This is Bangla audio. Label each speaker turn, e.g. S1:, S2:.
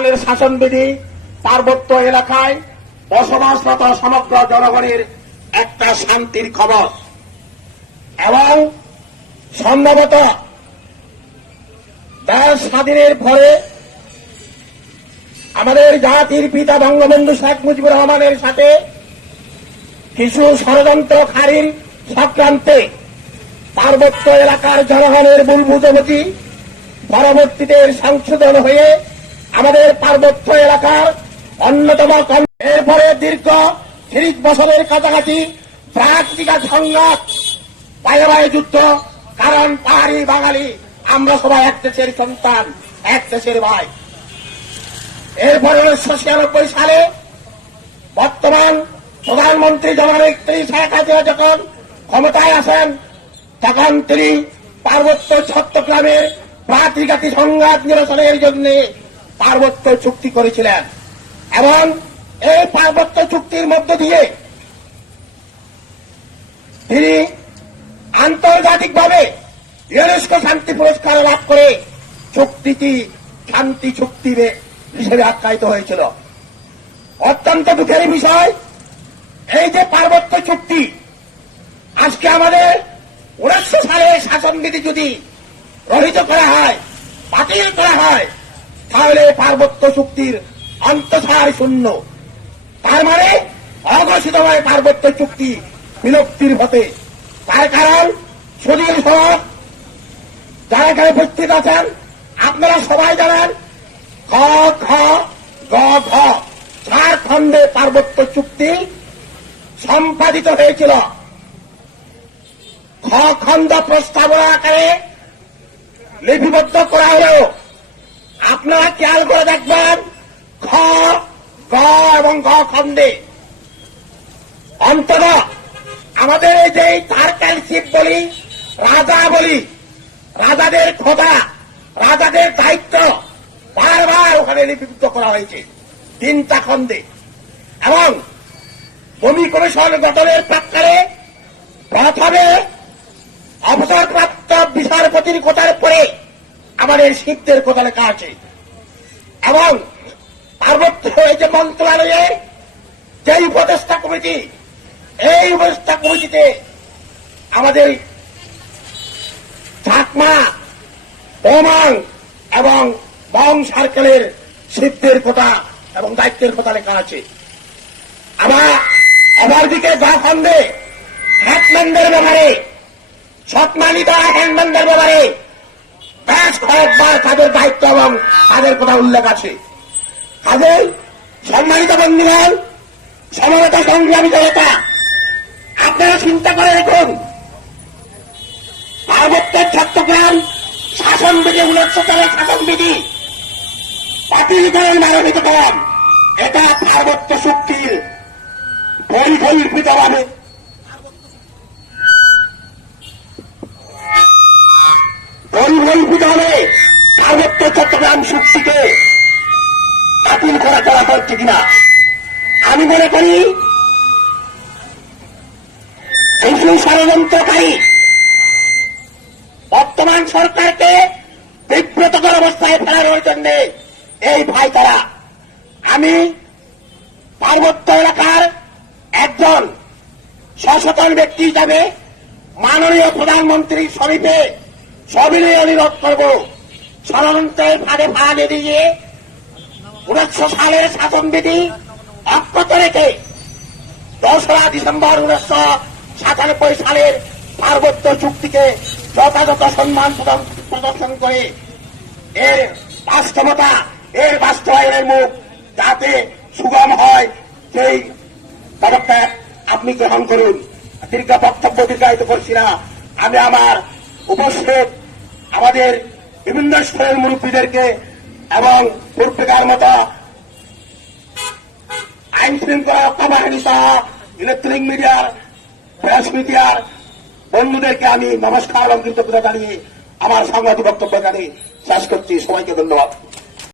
S1: সালের শাসনবিধি পার্বত্য এলাকায় বসবাসরত সমগ্র জনগণের একটা শান্তির খবর। এবং সম্ভবত দেশ স্বাধীনের পরে আমাদের জাতির পিতা বঙ্গবন্ধু শেখ মুজিবুর রহমানের সাথে কিছু ষড়যন্ত্রকারীর সক্রান্তে পার্বত্য এলাকার জনগণের ভুল বুঝাবুঝি পরবর্তীতে সংশোধন হয়ে আমাদের পার্বত্য এলাকার অন্যতম এরপরে দীর্ঘ তিরিশ বছরের কাছাকাছি প্রাকৃতিক সংঘাত বাইরে বাইরে যুদ্ধ, কারণ পাহাড়ি বাঙালি, আমরা সবাই এক দেশের সন্তান, এক দেশের ভাই। এরপরে উনিশশো ছিয়ানব্বই সালে বর্তমান প্রধানমন্ত্রী জননেত্রী শেখ হাসিনা যখন ক্ষমতায় আসেন, তখন তিনি পার্বত্য চট্টগ্রামের প্রাতিঘাতি সংঘাত নিরসনের জন্য পার্বত্য চুক্তি করেছিলেন। এবং এই পার্বত্য চুক্তির মধ্য দিয়ে তিনি আন্তর্জাতিকভাবে ইউনেস্কো শান্তি পুরস্কার লাভ করে চুক্তিটি শান্তি চুক্তি হিসেবে আখ্যায়িত হয়েছিল। অত্যন্ত দুঃখের বিষয়, এই যে পার্বত্য চুক্তি, আজকে আমাদের উনিশশো সালের শাসনবিধি যদি রহিত করা হয়, বাতিল করা হয় তাহলে পার্বত্য চুক্তির অন্তঃসার শূন্য। তার মানে অঘোষিতভাবে পার্বত্য চুক্তি বিলুপ্তির হতে তার কারণ সুদীর সমাজ যারা এখানে উপস্থিত আছেন, আপনারা সবাই জানেন খ খ গ, ঘ চার খণ্ডে পার্বত্য চুক্তি সম্পাদিত হয়েছিল। খ খণ্ড প্রস্তাবনা আকারে লিপিবদ্ধ করা হলো। আপনারা খেয়াল করে দেখবেন, খ, গ এবং গ খণ্ডে। অন্তত আমাদের এই যে টার্কেল শিপ বলি, রাজা বলি, রাজাদের খোদা, রাজাদের দায়িত্ব বারবার ওখানে লিপিবদ্ধ করা হয়েছে তিনটা খণ্ডে। এবং ভূমি কমিশন গঠনের প্রাক্কালে প্রথমে অবসরপ্রাপ্ত বিচারপতির কোথার পরে আমাদের শিবদের কথা লেখা আছে। এবং পার্বত্য এই যে মন্ত্রণালয়ে যে উপদেষ্টা কমিটি, এই উপদেষ্টা কমিটিতে আমাদের চাকমা ওমাং এবং বং সার্কেলের শিবদের কথা এবং দায়িত্বের কথা লেখা আছে। আবার দিকে গা খণ্ডে হ্যাকম্যানদের ব্যাপারে সম্মানিত হ্যাকম্যানদের ব্যাপারে বেশ কয়েকবার তাদের দায়িত্ব এবং তাদের কথা উল্লেখ আছে। তাদের সম্মানিত বন্ধুগণ, সমবেত সংগ্রামী জনতা, আপনারা চিন্তা করে দেখুন, পার্বত্যের চট্টগ্রাম শাসনবিধি উনিশশো সালের শাসনবিধি বাতিল করেন মানবিকরণ এটা পার্বত্য চুক্তির পরিকল্পিতভাবে পরিকল্পিতভাবে পার্বত্য চট্টগ্রাম চুক্তিকে বাতিল করা করা হচ্ছে কিনা? আমি মনে করি, সেই ষড়যন্ত্রকারী বর্তমান সরকারকে বিব্রতকর অবস্থায় ফেলানোর জন্য এই ভাই তারা। আমি পার্বত্য এলাকার একজন সচেতন ব্যক্তি হিসাবে মাননীয় প্রধানমন্ত্রীর সমীপে সবিনয় অনুরোধ করব ষড়যন্ত্রের ফাঁদে ফাঁদে দিয়ে উনিশশো সালের শাসনবিধি অক্ষত রেখে দোসরা ডিসেম্বর উনিশশো সাতানব্বই সালের পার্বত্য চুক্তিকে যথাযথ সম্মান প্রদর্শন- প্রদর্শন করে। এর বাস্তবতা, এর বাস্তবায়নের মুখ যাতে সুগম হয়, সেই পদক্ষেপ আপনি গ্রহণ করুন। দীর্ঘ বক্তব্য দীর্ঘায়িত করছি না। আমি আমার উপস্থিত আমাদের বিভিন্ন স্তরের মুরব্বীদেরকে এবং পূর্বেকার মতো, আইন শৃঙ্খলা রক্ষা বাহিনী সহ ইলেকট্রনিক মিডিয়ার, প্রেস মিডিয়ার বন্ধুদেরকে আমি নমস্কার এবং কৃতজ্ঞতা জানিয়ে আমার সাংবাদিক বক্তব্য জানিয়ে শেষ করছি। সবাইকে ধন্যবাদ।